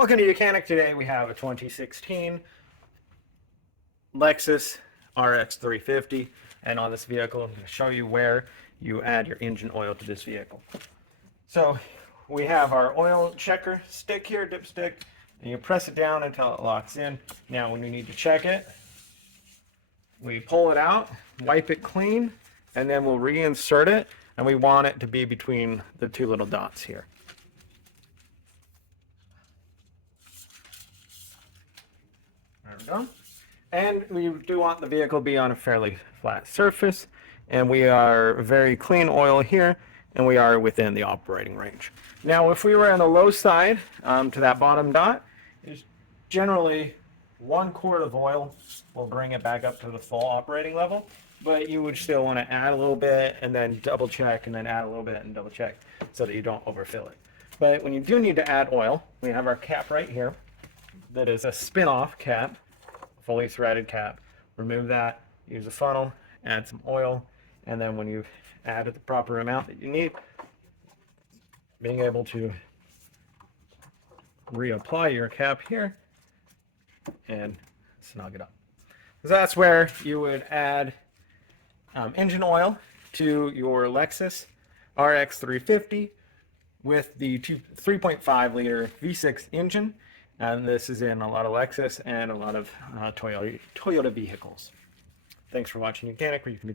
Welcome to Mechanic. Today we have a 2016 Lexus RX350, and on this vehicle I'm going to show you where you add your engine oil to this vehicle. So we have our oil checker stick here, dipstick, and you press it down until it locks in. Now when you need to check it, we pull it out, wipe it clean, and then we'll reinsert it, and we want it to be between the two little dots here. There we go. And we do want the vehicle to be on a fairly flat surface, and we are very clean oil here, and we are within the operating range. Now if we were on the low side to that bottom dot, is generally 1 quart of oil will bring it back up to the full operating level, but you would still want to add a little bit and then double check and then add a little bit and double check so that you don't overfill it. But when you do need to add oil, we have our cap right here that is a spin-off cap, fully threaded cap. Remove that, use a funnel, add some oil, and then when you've added the proper amount that you need, being able to reapply your cap here and snug it up. So that's where you would add engine oil to your Lexus RX350 with the 3.5 liter V6 engine. And this is in a lot of Lexus and a lot of Toyota vehicles. Thanks for watching Mechanic, where you can